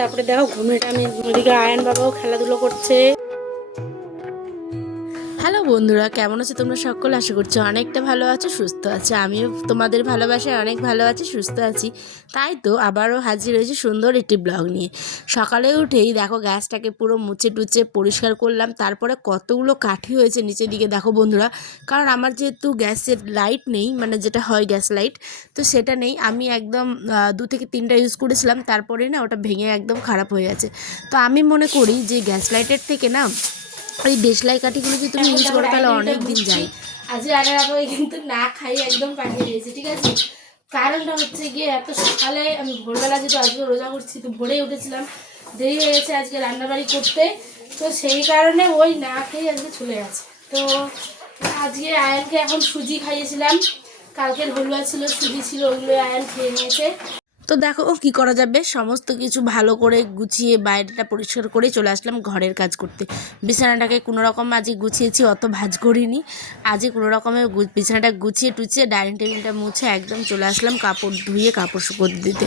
তারপরে দেখো ঘুমিয়ে আমি ওদিকে আয়ান বাবাও খেলাধুলো করছে। হ্যালো বন্ধুরা, কেমন আছো তোমরা সকলে? আশা করছি অনেকটা ভালো আছো, সুস্থ আছো। আমিও তোমাদের ভালোবাসায় অনেক ভালো আছি, সুস্থ আছি। তাই তো আবারও হাজির হয়েছি সুন্দর একটি ব্লগ নিয়ে। সকালে উঠেই দেখো গ্যাসটাকে পুরো মুছে টুচে পরিষ্কার করলাম। তারপরে কতগুলো কাঠি হয়েছে নিচের দিকে দেখো বন্ধুরা, কারণ আমার যেহেতু গ্যাসের লাইট নেই, মানে যেটা হয় গ্যাস লাইট, তো সেটা নেই। আমি একদম 2 থেকে 3টা ইউজ করেছিলাম, তারপরে না ওটা ভেঙে একদম খারাপ হয়ে আছে। তো আমি মনে করি যে গ্যাস লাইটের থেকে না ওই দেশলাই কাঠিগুলো যদি তুমি ইউজ করো তাহলে অনেক দিন যায়। আজকে আগের আগে কিন্তু না খাই একদম পাঠিয়ে দিয়েছি, ঠিক আছে। কারণটা হচ্ছে গিয়ে এত সকালে আমি ভোরবেলা যেহেতু আজকে রোজা করছি, তো ভোরেই উঠেছিলাম, দেরি হয়ে গেছে আজকে রান্নাবাড়ি করতে, তো সেই কারণে ওই না খেয়ে আজকে চলে গেছে। তো আজকে আয়ানকে এখন সুজি খাইয়েছিলাম, কালকের হলুয়া ছিল, সুজি ছিল, ওইগুলো আয়ান খেয়ে নিয়েছে। তো দেখো কি করা যাবে, সমস্ত কিছু ভালো করে গুছিয়ে বাইরেটা পরিষ্কার করে চলে আসলাম ঘরের কাজ করতে। বিছানাটাকে কোনো রকম আজকে গুছিয়েছি, অত ভাঁজ করিনি। আজকে কোনো রকমে বিছানাটা গুছিয়ে টুছিয়ে ডাইনিং টেবিলটা মুছে একদম চলে আসলাম কাপড় ধুয়ে কাপড় শুকোতে দিতে।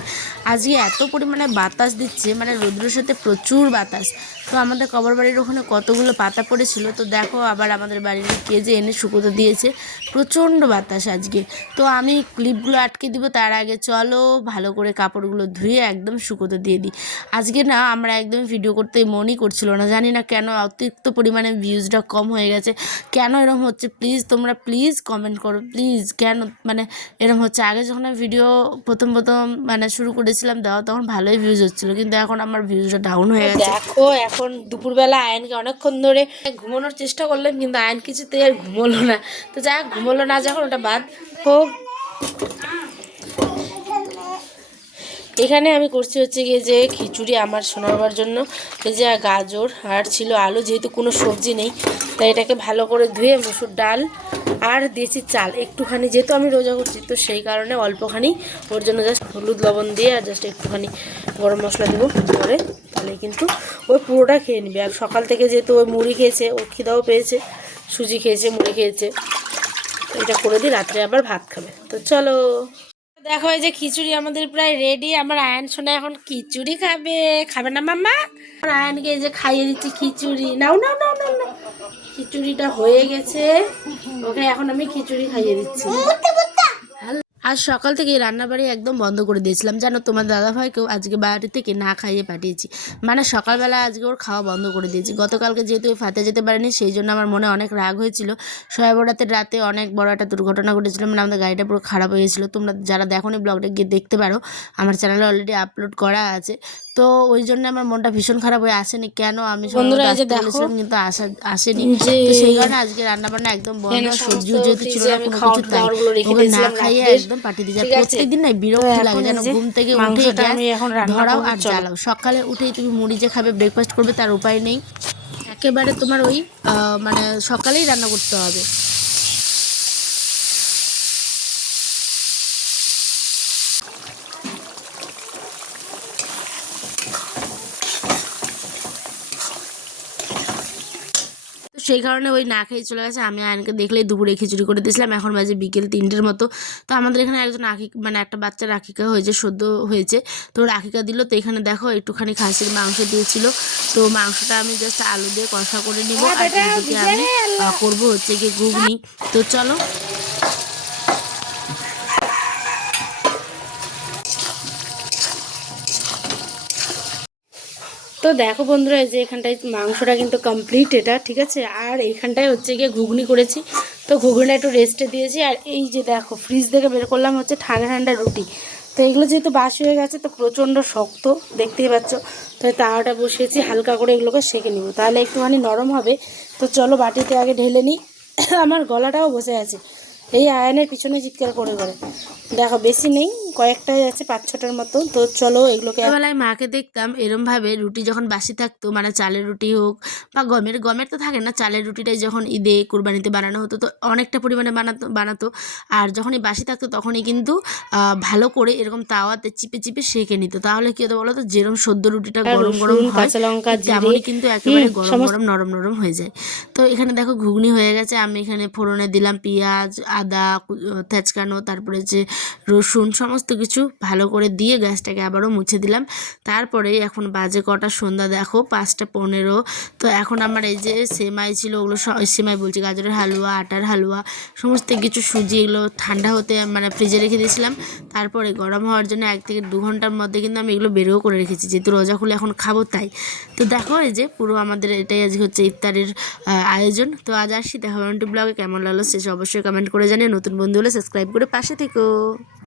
আজকে এত পরিমাণে বাতাস দিচ্ছে, মানে রৌদ্রের সাথে প্রচুর বাতাস। তো আমাদের কবর বাড়ির ওখানে কতগুলো পাতা পড়েছিল, তো দেখো আবার আমাদের বাড়ির কেজে এনে শুকোতে দিয়েছে। প্রচণ্ড বাতাস আজকে। তো আমি ক্লিপগুলো আটকে দিব, তার আগে চলো ভালো করে কাপড়গুলো ধুয়ে একদম শুকোতে দিয়ে দিই। আজকে না আমরা একদম ভিডিও করতে মনই করছিল না, জানি না কেন অতিরিক্ত পরিমাণে ভিউজটা কম হয়ে গেছে। কেন এরকম হচ্ছে প্লিজ তোমরা প্লিজ কমেন্ট করো প্লিজ, কেন মানে এরকম হচ্ছে। আগে যখন আমি ভিডিও প্রথম মানে শুরু করেছিলাম দেওয়া, তখন ভালোই ভিউজ হচ্ছিলো, কিন্তু এখন আমার ভিউজটা ডাউন হয়ে গেছে। দেখো এখন দুপুরবেলা আয়নকে অনেকক্ষণ ধরে ঘুমানোর চেষ্টা করলাম, কিন্তু আয়ন কিছুতেই আর ঘুমোলো না। তো যাক ঘুমোলো না যখন, ওটা বাদ হোক। এখানে আমি করছি হচ্ছে গিয়ে যে খিচুড়ি আমার শোনাবার জন্য। এই যে গাজর আর ছিল আলু, যেহেতু কোনো সবজি নেই তাই এটাকে ভালো করে ধুয়ে মুসুর ডাল আর দিয়েছি চাল একটুখানি, যেহেতু আমি রোজা করছি তো সেই কারণে অল্পখানি ওর জন্য জাস্ট হলুদ লবণ দিয়ে আর জাস্ট একটুখানি গরম মশলা দেবো করে, তাহলে কিন্তু ওই পুরোটা খেয়ে নিবে। আর সকাল থেকে যেহেতু ওই মুড়ি খেয়েছে, ওর খিদাও পেয়েছে, সুজি খেয়েছে, মুড়ি খেয়েছে, এটা করে দিই, রাত্রে আবার ভাত খাবে। তো চলো দেখো এই যে খিচুড়ি আমাদের প্রায় রেডি। আমার আয়ন সোনা এখন খিচুড়ি খাবে, খাবে না মাম্মা? আয়নকে এই যে খাইয়ে দিচ্ছি খিচুড়ি, নাও নাও নাও নাও নাও। খিচুড়িটা হয়ে গেছে, ওকে এখন আমি খিচুড়ি খাইয়ে দিচ্ছি। আজ সকাল থেকে রান্নাবাড়ি একদম বন্ধ করে দিয়েছিলাম, জানো তোমার দাদাভাইকেও আজকে বাড়ি থেকে না খাইয়ে পাঠিয়েছি, মানে সকালবেলা আজকে ওর খাওয়া বন্ধ করে দিয়েছি। গতকালকে যেহেতু ওই ফাতে যেতে পারেনি, সেই জন্য আমার মনে অনেক রাগ হয়েছিল। শবে বরাতের রাতে অনেক বড় একটা দুর্ঘটনা ঘটেছিল, মানে আমাদের গাড়িটা পুরো খারাপ হয়ে গেছিলো। তোমরা যারা দেখোনি ব্লগটা গিয়ে দেখতে পারো, আমার চ্যানেলে অলরেডি আপলোড করা আছে। তো ওই জন্য আমার মনটা ভীষণ খারাপ হয়ে আসেনি, কেন আমি আসতে বলেছিলাম কিন্তু আসেনি। তো সেই কারণে আজকে রান্নাবান্না একদম বন্ধ, সবজিও যেহেতু ছিল না কোনো কিছু, তাই ওকে না খাইয়ে একদম পাঠিয়ে দিয়ে যায়। প্রত্যেকদিন না বিরক্তি লাগে, যেন ঘুম থেকে উঠে ধরাও আর জ্বালাও। সকালে উঠেই তুমি মুড়ি যে খাবে, ব্রেকফাস্ট করবে, তার উপায় নেই। একেবারে তোমার ওই মানে সকালেই রান্না করতে হবে। সেই কারণে ওই না খেয়ে চলে গেছে। আমি আয়নকে দেখলেই দুপুরে খিচুড়ি করে দিয়েছিলাম। এখন বাজে বিকেল 3টের মতো। তো আমাদের এখানে একজন মানে একটা বাচ্চার আকিকা হয়েছে, সদ্য হয়েছে, তো আকিকা দিল। তো এখানে দেখো একটুখানি খাসির মাংস দিয়েছিল, তো মাংসটা আমি জাস্ট আলু দিয়ে কষা করে নিব, আর এদিকে আমি করবো হচ্ছে গিয়ে ঘুগনি। তো চলো তো দেখো বন্ধুরা, এই যে এখানটায় মাংসটা কিন্তু কমপ্লিট এটা, ঠিক আছে। আর এইখানটায় হচ্ছে গিয়ে ঘুগনি করেছি, তো ঘুগনিটা একটু রেস্টে দিয়েছি। আর এই যে দেখো ফ্রিজ থেকে বের করলাম হচ্ছে ঠান্ডা ঠান্ডা রুটি। তো এগুলো যেহেতু বাসি হয়ে গেছে, তো প্রচণ্ড শক্ত দেখতেই পাচ্ছ, তো তাওয়াটা বসিয়েছি, হালকা করে এগুলোকে সেঁকে নিব, তাহলে একটুখানি নরম হবে। তো চলো বাটিতে আগে ঢেলে নিই। আমার গলাটাও বসে আছে এই আয়নের পিছনে চিৎকার করে করে। দেখো বেশি নেই, কয়েকটাই আছে, 5-6টার মতো। তো চলো এগুলোকে, বেলায় মাকে দেখতাম এরমভাবে রুটি যখন বাসি থাকতো, মানে চালের রুটি হোক বা গমের তো থাকে না, চালের রুটিটাই যখন ঈদে কুরবানিতে বানানো হতো, তো অনেকটা পরিমাণে বানাতো। আর যখনই বাসি থাকতো তখনই কিন্তু ভালো করে এরকম তাওয়াতে চিপে চিপে সেঁকে নিত, তাহলে কি হতো বলো তো, যেরকম সদ্য রুটিটা গরম গরম হয়, কাঁচা লঙ্কা তেমনই কিন্তু একেবারে গরম গরম নরম নরম হয়ে যায়। তো এখানে দেখো ঘুগনি হয়ে গেছে, আমি এখানে ফোড়নে দিলাম পেঁয়াজ, আদা থেঁচকানো, তারপরে যে রসুন, সমস্ত সমস্ত কিছু ভালো করে দিয়ে গ্যাসটাকে আবারও মুছে দিলাম। তারপরে এখন বাজে কটা সন্ধ্যা দেখো 5:15। তো এখন আমার এই যে সেমাই ছিল, ওগুলো সেমাই বলছি, গাজরের হালুয়া, আটার হালুয়া, সমস্ত কিছু সুজি, এগুলো ঠান্ডা হতে মানে ফ্রিজে রেখে দিয়েছিলাম। তারপরে গরম হওয়ার জন্য 1 থেকে 2 ঘন্টার মধ্যে কিন্তু আমি এগুলো বেরও করে রেখেছি, যেহেতু রোজা খুলে এখন খাবো তাই। তো দেখো এই যে পুরো আমাদের এটাই আজ হচ্ছে ইফতারের আয়োজন। তো আজ আসছি, দেখা ব্লগে কেমন লাগলো শেষ অবশ্যই কমেন্ট করে জানিয়ে, নতুন বন্ধু হলে সাবস্ক্রাইব করে পাশে থেকো।